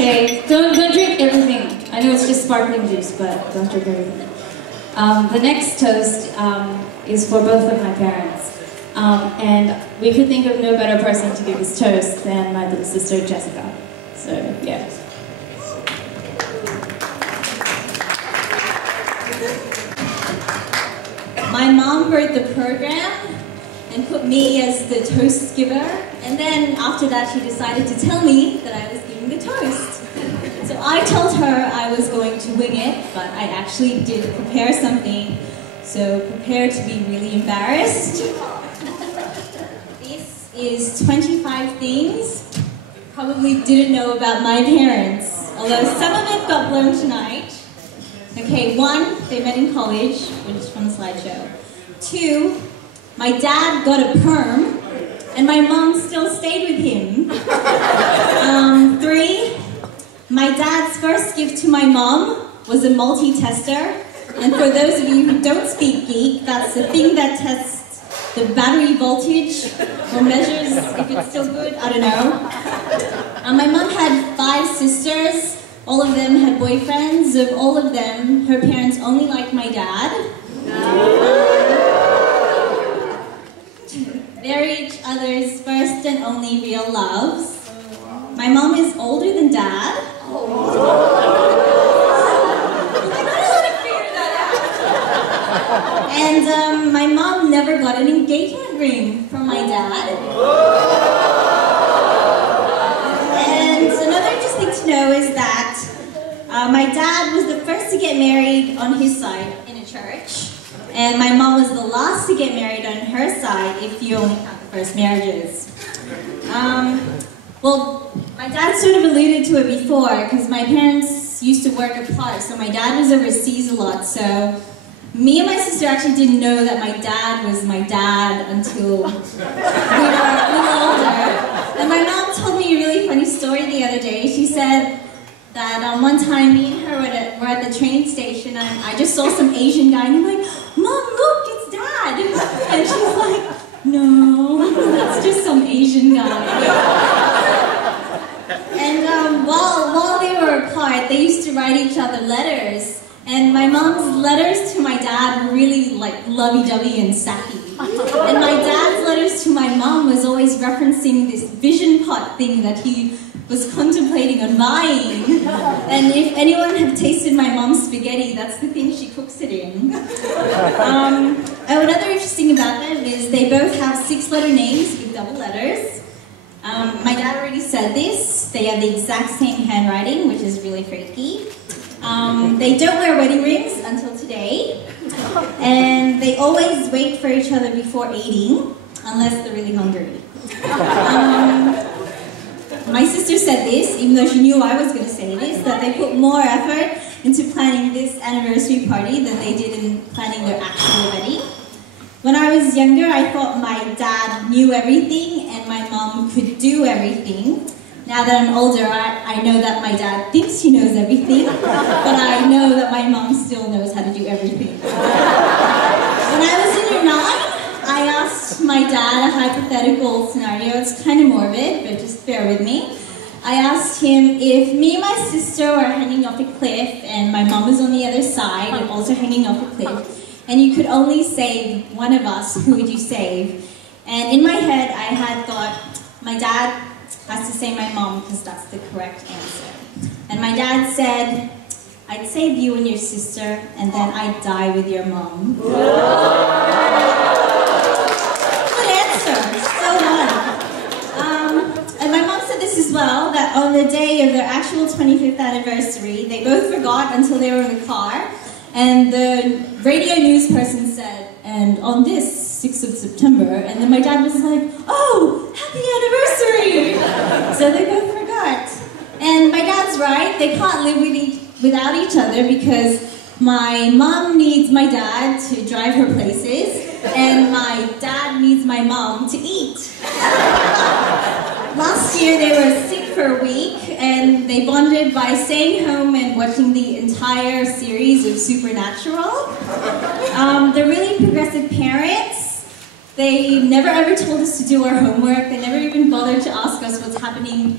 Okay, don't drink everything. I know it's just sparkling juice, but don't drink everything. The next toast is for both of my parents. And we could think of no better person to give this toast than my little sister, Jessica. So, yeah. My mom wrote the program and put me as the toast giver, and then after that she decided to tell me that I was giving the toast. So I told her I was going to wing it, but I actually did prepare something, so prepare to be really embarrassed. This is 25 things you probably didn't know about my parents, although some of it got blown tonight. Okay, 1, they met in college, which is from the slideshow. 2, my dad got a perm, and my mom still stayed with him. 3, my dad's first gift to my mom was a multi-tester. And for those of you who don't speak geek, that's the thing that tests the battery voltage or measures if it's still good, I don't know. My mom had 5 sisters. All of them had boyfriends. Of all of them, her parents only liked my dad. They're each other's first and only real loves. My mom is older than dad. I gotta let it figure that out. And my mom never got an engagement ring from my dad. And another interesting thing to know is that my dad was the first to get married on his side in a church, and my mom was the last to get married on her side if you only count the first marriages. Well, my dad sort of alluded to it before, because my parents used to work apart, so my dad was overseas a lot, so me and my sister actually didn't know that my dad was my dad until we were a little older. And my mom told me a really funny story the other day. She said that one time me and her were at the train station, and I just saw some Asian guy, and I'm like, Mom, look, it's Dad! And she's like, no, that's just some Asian guy. And while they were apart, they used to write each other letters. And my mom's letters to my dad were really like lovey-dovey and sappy. And my dad's letters to my mom was always referencing this Vision Pot thing that he was contemplating on buying. And if anyone had tasted my mom's spaghetti, that's the thing she cooks it in. Another interesting about them is they both have 6-letter names with double letters. My dad already said this. They have the exact same handwriting, which is really freaky. They don't wear wedding rings until today. And they always wait for each other before eating, unless they're really hungry. My sister said this, even though she knew I was going to say this, that they put more effort into planning this anniversary party than they did in planning their actual wedding. When I was younger, I thought my dad knew everything and my mom could do everything. Now that I'm older, I know that my dad thinks he knows everything, but I know that my mom still knows how to do everything. When I was in year 9, I asked my dad a hypothetical scenario. It's kind of morbid, but just bear with me. I asked him if me and my sister were hanging off a cliff and my mom was on the other side and also hanging off a cliff, and you could only save one of us, who would you save? And in my head, I had thought, my dad has to say my mom because that's the correct answer. And my dad said, I'd save you and your sister, and then I'd die with your mom. Good answer, so on. And my mom said this as well, that on the day of their actual 25th anniversary, they both forgot until they were in the car, and the radio news person said, and on this 6th of September, and then my dad was like, oh, happy anniversary! So they both forgot. And my dad's right, they can't live without each other because my mom needs my dad to drive her places, and my dad needs my mom to eat. Last year they were sick for a week, and they bonded by staying home and watching the entire series of Supernatural. They're really progressive parents. They never ever told us to do our homework. They never even bothered to ask us what's happening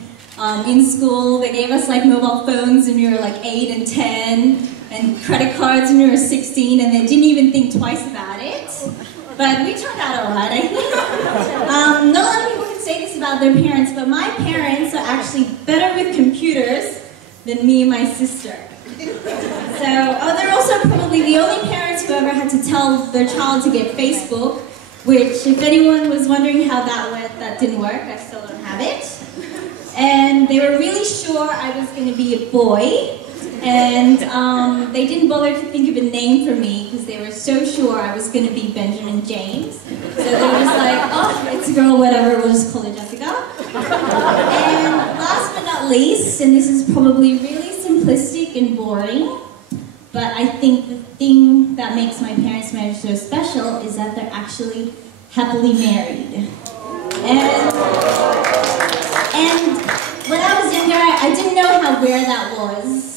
in school. They gave us like mobile phones when we were like 8 and 10, and credit cards when we were 16, and they didn't even think twice about it. But we turned out alright, I think. Not a lot of people can say this about their parents, but my parents are actually better with computers than me and my sister. So, they're also probably the only parents who ever had to tell their child to get Facebook, which, if anyone was wondering how that went, that didn't work. I still don't have it. And they were really sure I was going to be a boy, and they didn't bother to think of a name for me because they were so sure I was going to be Benjamin James. So they were just like, oh, it's a girl, whatever, we'll just call her Jessica. And last but not least, and this is probably really simplistic and boring, but I think the thing that makes my parents' marriage so special is that they're actually happily married. And when I was younger, I didn't know how rare that was.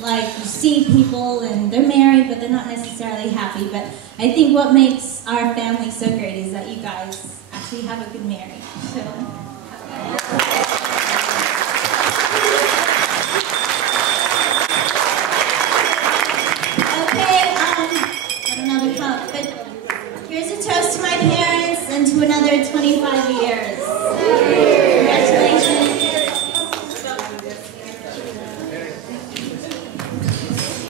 Like, you see people and they're married, but they're not necessarily happy. But I think what makes our family so great is that you guys actually have a good marriage. So, here's a toast to my parents and to another 25 years.